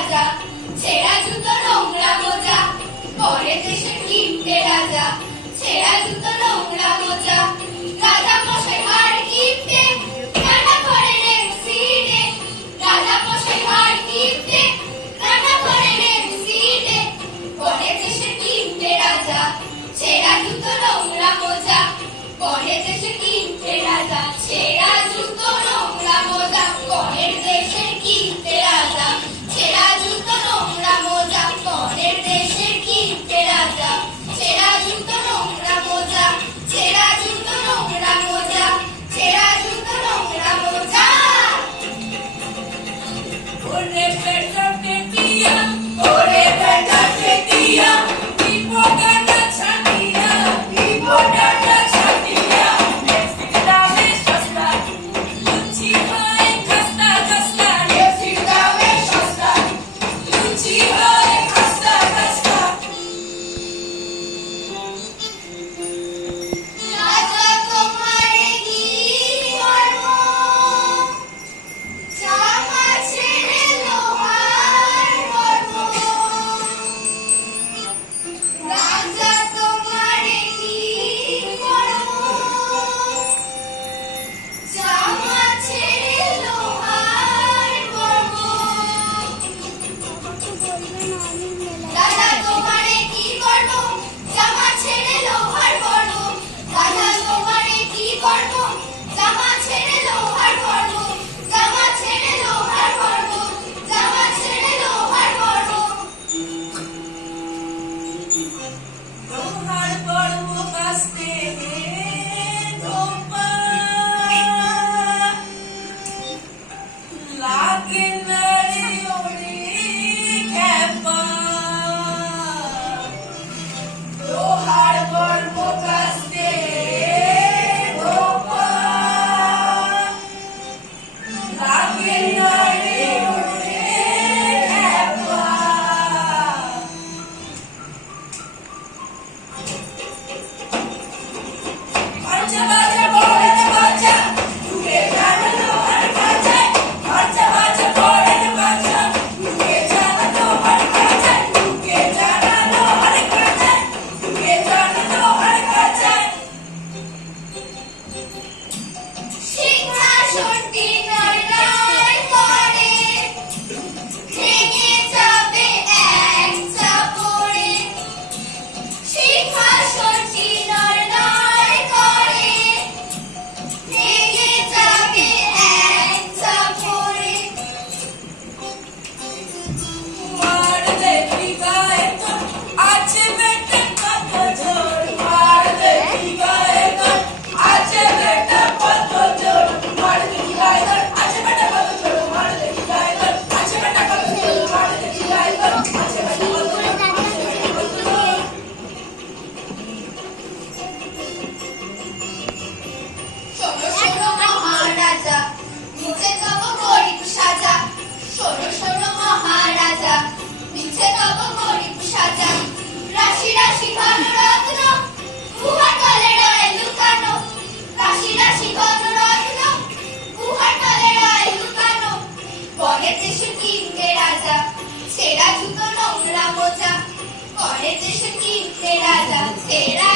রাজা, ছেঁড়া জুতো নোংরা মোজা, পরে দেশের কিপ্টে রাজা, ছেঁড়া জুতো নোংরা মোজা, রাজা মশাই হার কিপ্টে, রান্না করেন এমসিডে, রাজা মশাই হার কিপ্টে, রান্না করেন এমসিডে, পরে দেশের কিপ্টে রাজা, ছেঁড়া জুতো নোংরা মোজা, পরে দেশের কিপ্টে রাজা, ছেঁড়া জুতো নোংরা মোজা, পরের দেশের কিপ্টে রাজা, ছেঁড়া জুতো নোংরা মোজা, পরের দেশের কিপ্টে রাজা, ছেঁড়া জুতো নোংরা মোজা, ছেঁড়া জুতো নোংরা মোজা, ছেঁড়া জুতো নোংরা মোজা। ওরে বেটা বেটিয়া, ওরে বেটা বেটিয়া, বিপদাটা ছাড়িয়া, বিপদাটা ছাড়িয়া, লিপস্টিক দামে সস্তা, লুচি হয় খাস্তা খাস্তা, লিপস্টিক দামে সস্তা, লুচি হয় খাস্তা খাস্তা। রাজা তোমারে কি করব, জামা ছেড়ে লোহার করব, রাজা তোমারে কি করব, জামা ছেড়ে লোহার করব, রাজা তোমারে কি করব, জামা ছেড়ে লোহার করব, রাজা তোমারে কি করব, জামা ছেড়ে লোহার করব, জামা ছেড়ে লোহার করব, জামা ছেড়ে লোহার করব। লোহার বড় কাস্তে ধোপা, লাগে না রে ওরে খ্যাপা। লোহার বড় কাস্তে ধোপা, লাগে না রে ওরে খ্যাপা। খরচা বাজা বড়েন বাজা, ঢুকে যান লোহার কাছে, খরচা বাজা বড়েন বাজা, ঢুকে যান লোহার কাছে, ঢুকে যান লোহার কাছে, ঢুকে যান লোহার কাছে। সিংহাসনটি নড়াই করে, ভেঙে যাবে এক চাপড়ে, সিংহাসনটি নড়াই করে, ভেঙে যাবে এক চাপড়ে। মার দেখি গায়ে তোর আছে বেটা কত জোর, মার দেখি গায়ে তোর আছে বেটা কত জোর, মার দেখি গায়ে তোর আছে বেটা কত জোর, মার দেখি গায়ে তোর আছে বেটা কত জোর, মার দেখি গায়ে তোর আছে বেটা কত জোর, কত জোর। শোনো শোনো মহারাজা, নিচে তব গরিব সাজা, শোনো শোনো মহারাজা, নিচে তব গরিব সাজা, রাশি রাশি ঘন রত্ন, গুহার তলে রয় লুকানো, রাশি রাশি ঘন রত্ন, গুহার তলে রয় লুকানো, পরের দেশের কিপ্টে রাজা, ছেঁড়া জুতো নোংরা মোজা, পরের দেশের কিপ্টে রাজা, ছেঁড়া